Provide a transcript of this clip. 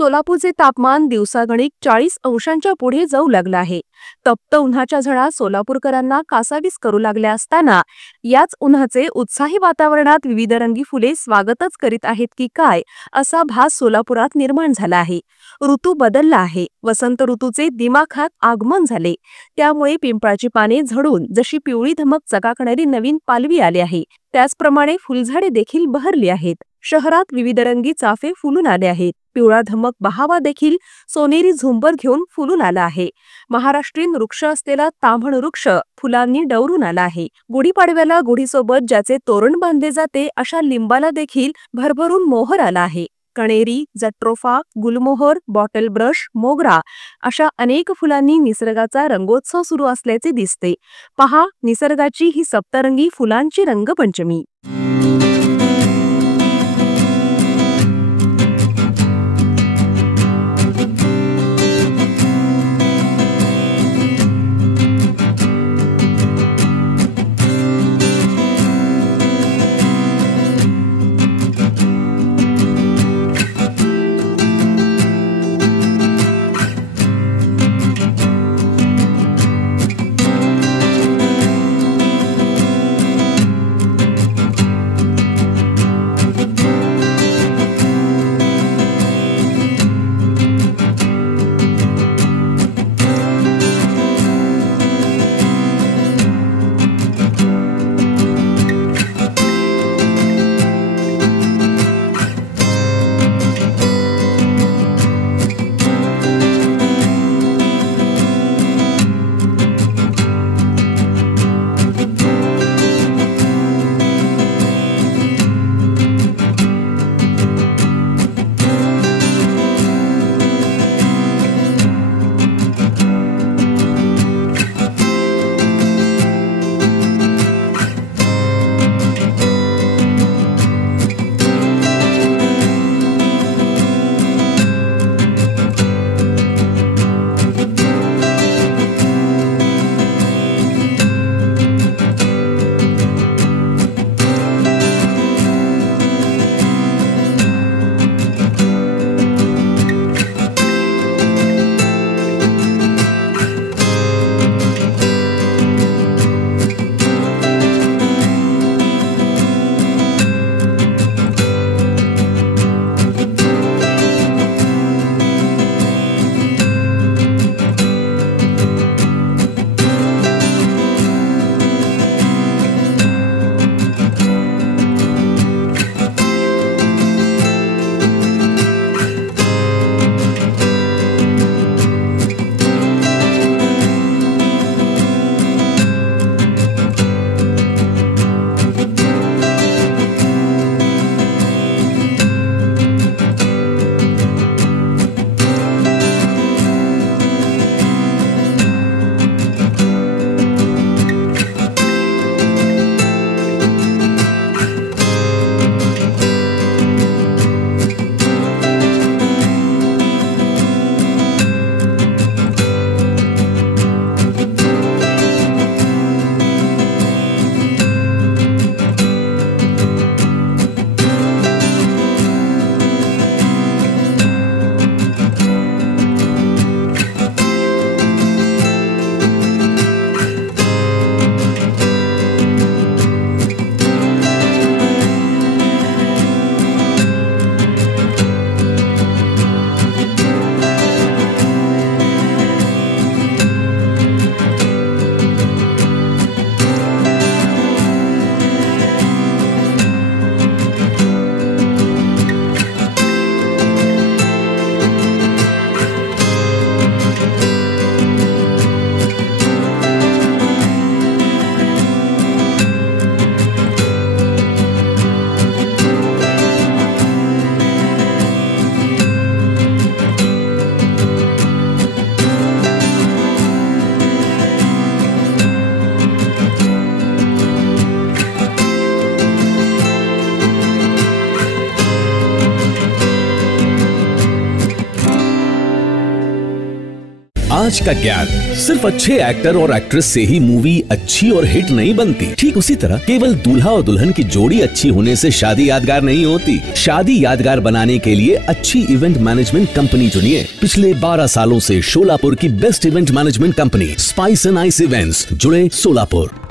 सोलापूरचे तापमान दिवसागणिक 40 अंशांच्या पुढे जाऊ लागलं आहे। तप्त उन्हाच्या झळा सोलापूरकरांना कासावीस करू लागल्या असताना याच उन्हाचे उत्साही वातावरणात विविधरंगी फुले स्वागतच करीत आहेत की काय असा भास सोलापुरात निर्माण झाला आहे। ऋतू बदलला आहे, वसंत ऋतूचे दिमाखात आगमन झाले। त्यामुळे पिंपळाची पाने झडून जशी पिवळी धमक चकाकणारी नवीन पालवी आली आहे, त्याचप्रमाणे फुलझाडे देखील बहरली आहेत। शहरात विविधरंगी चाफे फुलून आले आहेत। पिवळा धमक बहावा देखील सोनेरी झुंबर घेऊन फुलून आला आहे। महाराष्ट्रीयन वृक्ष असलेला ताम्हण वृक्ष फुलांनी डवरून आला आहे। गुढीपाडव्याला गुढीसोबत ज्याचे तोरण बांधले जाते अशा लिंबाला देखील भरभरून मोहर आला आहे। कणेरी, जट्रोफा, गुलमोहर, बॉटल ब्रश, मोगरा अशा अनेक फुलांनी निसर्गाचा रंगोत्सव सुरू असल्याचे दिसते। पहा निसर्गाची ही सप्तरंगी फुलांची रंगपंचमी। आज का ज्ञान, सिर्फ अच्छे एक्टर और एक्ट्रेस से ही मूवी अच्छी और हिट नहीं बनती। ठीक उसी तरह केवल दूल्हा और दुल्हन की जोड़ी अच्छी होने से शादी यादगार नहीं होती। शादी यादगार बनाने के लिए अच्छी इवेंट मैनेजमेंट कंपनी चुनिए। पिछले 12 सालों से शोलापुर की best event management company spice end ice events, जुड़े सोलापुर।